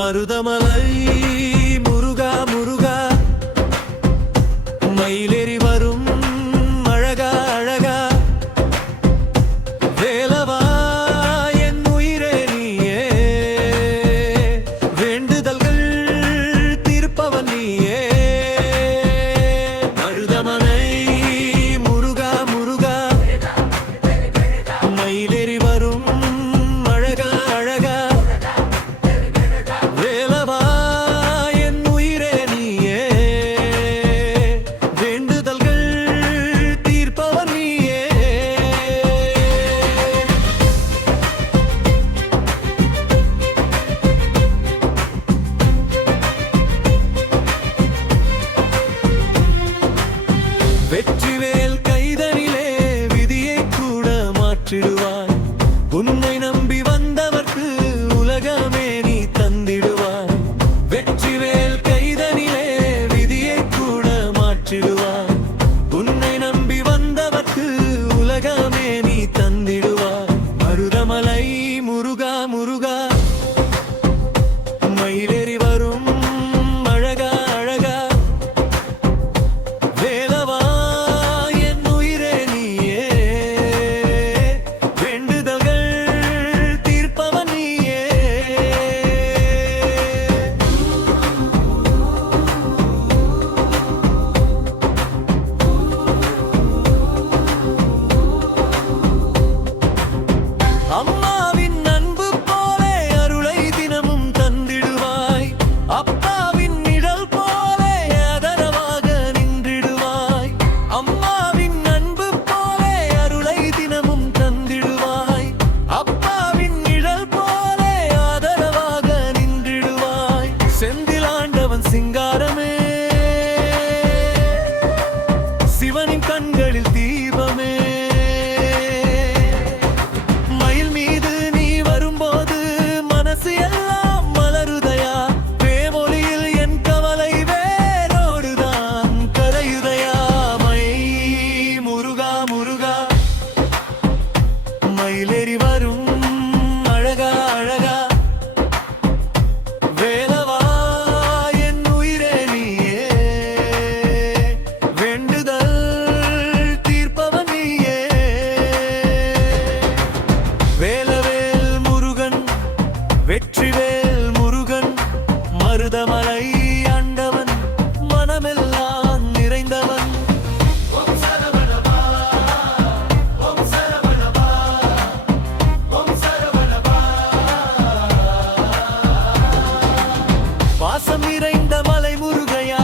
மருதமலை முருகா முருகா மயிலேறி வரும் அழகா அழகா வேலவா என் உயிரே நீயே வேண்டுதல்கள் தீர்ப்பவன் நீயே மருதமலை முருகா முருகா மயிலேறி வரும் அழகா அழகா வேலவா என் உயிரே நீயே வேண்டுதல்கள் தீர்ப்பவன் நீயே வெற்றிவேல் கைதனிலே விதியை கூட மாற்றிடுவாய் உன்னை நம்பி வந்தவர்க்கு உலகமே நீ தந்திடுவாய் வெற்றிவேல் கைதனிலே விதியை கூட மாற்றிடுவாய் உன்னை நம்பி வந்தவர்க்கு உலகமே நீ தந்திடுவாய் மருதமலை முருகா முருகா மயிலேறி வரும் அழகா அழகா வேலவா என் உயிரே நீயே வேண்டுதல்கள் தீர்ப்பவன் நீயே அம்மாவின் அன்பு போலே அருளை தினமும் தந்திடுவாய் அப்பாவின் நிழல் போலே ஆதரவாக நின்றிடுவாய் அம்மாவின் அன்பு போலே அருளை தினமும் தந்திடுவாய் அப்பாவின் நிழல் போலே ஆதரவாக நின்றிடுவாய் செந்திலாண்டவன் சிங்காரமே சிவனின் கண்களில் தீபமே மயில் மீது நீ வரும்போது மனசு எல்லாம் மலருதையா பேமொழியில் என் கவலை வேரோடுதான் கரையுதையா மை முருகா முருகா மயிலேறி வரும் அழகா அழகா வேலவா என் உயிரே நீயே வேண்டுதல் தீர்ப்பவன் நீயே வேலவேல் முருகன் வெற்றிவேல் முருகன் மருதமலை ஆண்டவன் மனமெல்லாம் நிறைந்தவன் பாசம் நிறைந்த மலை முருகையா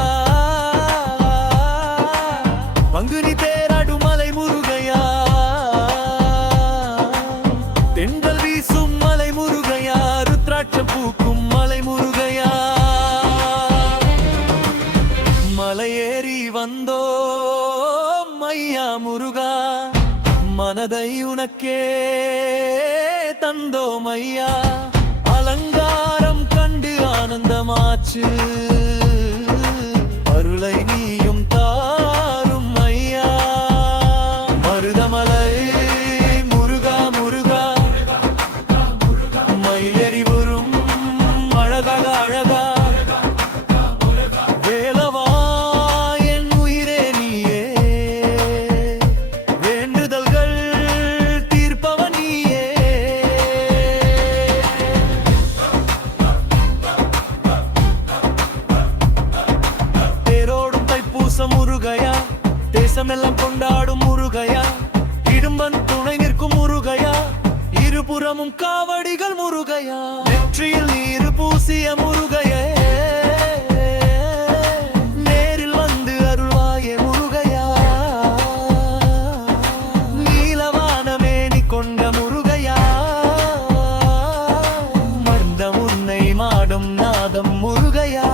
பங்குனி தேராடும் மலை முருகையா தென்றல் வீசும் மலை முருகையா ருத்ராட்சம் பூக்கும் மலை முருகையா மலையேறி வந்தோ மையா முருகா மனதை உனக்கே தந்தோ மையா அலங்காரம் கண்டு ஆனந்தமாச்சு அருளை நீயும் தாரும் ஐயா மருதமலை முருகா முருகா மயிலேறி வரும் அழகா அழகா வேலவா என் உயிரே நீயே வேண்டுதல்கள் தீர்ப்பவன் நீயே தேரோடும் தைப்பூசம் முருகையா தேசமெல்லாம் கொண்டாடும் முருகையா இடும்பன் துணை நிற்கும் முருகையா இருபுறமும் காவடிகள் முருகையா நெற்றியில் நீர் பூசிய முருகையே நேரில் வந்து அருள்வாயே முருகையா நீலவானமேனி கொண்ட முருகையா மர்ந்தம் உன்னை மாடும் நாதம் முருகையா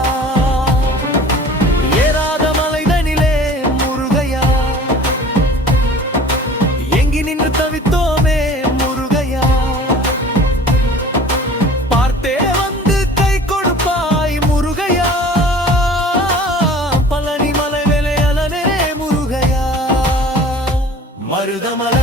ஏறாத மலைதனிலே முருகையா எங்கி நின்று தவித்தோமே முருகையா பார்த்தே வந்து கை கொடுப்பாய் முருகையா பழனி மலை வேலையலனே முருகையா மருதமலை